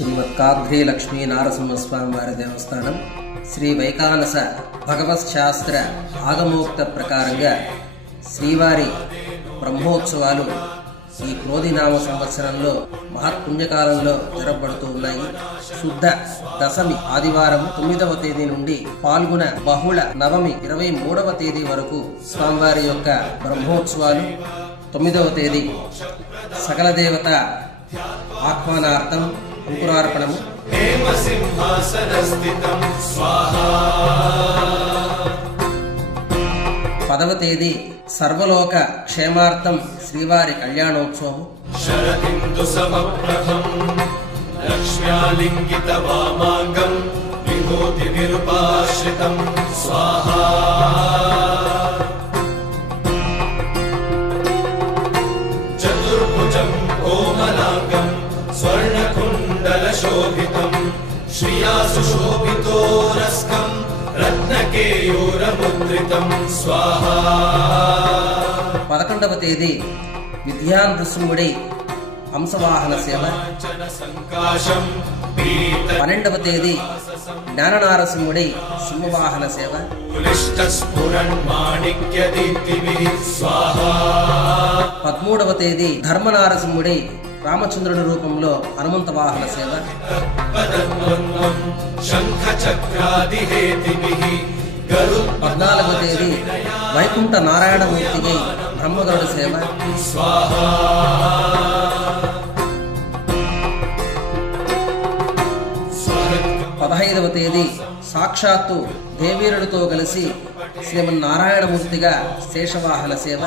శ్రీమద్ కాద్రి లక్ష్మీ నారసింహస్వామి వారి దేవస్థానం శ్రీ వైకానస భగవత్ శాస్త్ర ఆగమోక్త ప్రకారంగా శ్రీవారి బ్రహ్మోత్సవాలు ఈ క్రోధినామ సంవత్సరంలో మహత్పుణ్యకాలంలో జరపబడుతూ ఉన్నాయి. శుద్ధ దశమి ఆదివారం 9వ తేదీ నుండి పాల్గొన బహుళ నవమి 23వ తేదీ వరకు స్వామివారి యొక్క బ్రహ్మోత్సవాలు. 9వ తేదీ సకల దేవత ఆహ్వానార్థం అంకురార్పణము. 10వ తేదీ సర్వలోక క్షేమార్థం శ్రీవారి కళ్యాణోత్సవం. శరదిందు సమప్రభం లక్ష్మ్యాలింగిత వామాంగం విభూతి విరూపాశ్రితం స్వాహా. చతుర్భుజం కోమలాంగం స్వర్ణకుండల శోభితం శ్రియా సుశోభితోరస్కం రత్నకేయూరముద్రితం స్వాహా. 11వ తేదీ విద్యానృసింహుడి హంసవాహన సేవ. 12వ తేదీ జ్ఞాననారసింహుడి సింహవాహన సేవ. 13వ తేదీ ధర్మనారసింహుడి రామచంద్రుడి రూపంలో హనుమంత వాహన సేవ. 14వ తేదీ వైకుంఠ నారాయణమూర్తికి బ్రహ్మగరుడ సేవ. 15వ తేదీ సాక్షాత్తు దేవీరుడితో కలిసి శ్రీమన్నారాయణమూర్తిగా శేషవాహన సేవ.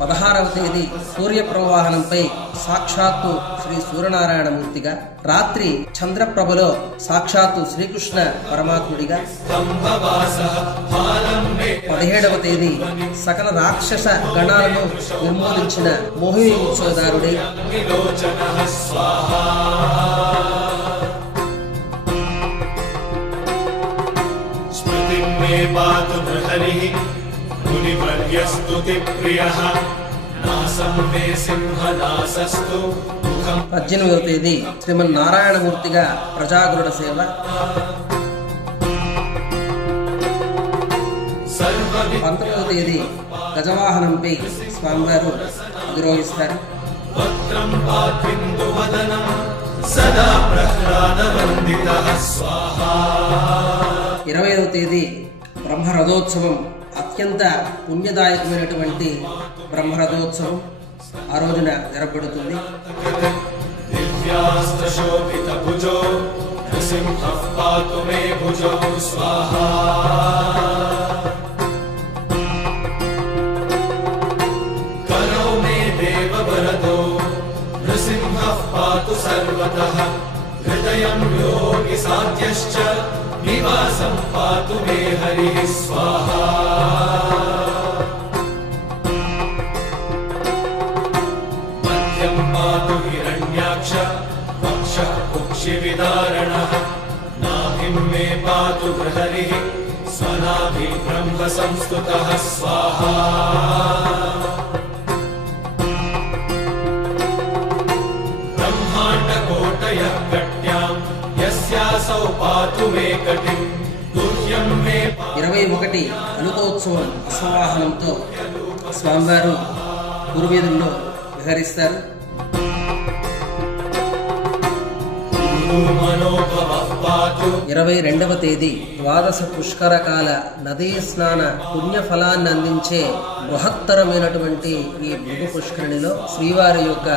16వ తేదీ సూర్యప్రవాహనంపై సాక్షాత్తు శ్రీ సూర్యనారాయణమూర్తిగా, రాత్రి చంద్రప్రభలో సాక్షాత్తు శ్రీకృష్ణ పరమాత్ముడిగా. 17వ తేదీ సకల రాక్షస గణాలను నిర్మూలించిన మోహిని ఉత్సవదారుడి. 18వ తేదీ శ్రీమన్నారాయణమూర్తిగా ప్రజాగరుడ సేవ. 19వ తేదీ గజవాహనంపై స్వామివారు అధిరోహిస్తారు. 20వ తేదీ బ్రహ్మరథోత్సవం. అత్యంత పుణ్యదాయకమైనటువంటి బ్రహ్మరథోత్సవం ఆ రోజున జరపబడుతుంది. నివాసం పాతు మే హరి స్వాహా. మధ్యం పాతు హిరణ్యాక్ష వక్షః కుక్షి విదారణః నాభిం మే పాతు బృహరి స్వనాభి బ్రహ్మ సంస్తుతః స్వాహా. బ్రహ్మాండ కోటయః కట్యాం యస్యాసౌ పాతు మే కటిం దుర్యం మే. 21 అనుకోత్సవం అశ్వవాహనంతో స్వామివారు గురువీధుల్లో విహరిస్తారు. 22వ తేదీ ద్వాదశ పుష్కరకాల నదీ స్నాన పుణ్యఫలాన్ని అందించే బృహత్తరమైనటువంటి ఈ భృగు పుష్కరిణిలో శ్రీవారి యొక్క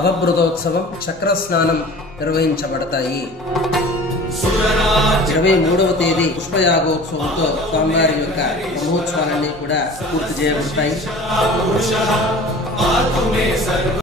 అవబృతోత్సవం, చక్ర స్నానం నిర్వహించబడతాయి. 23వ తేదీ పుష్పయాగోత్సవంతో స్వామివారి యొక్క బ్రహ్మోత్సవాలన్నీ కూడా పూర్తి చేయబడతాయి.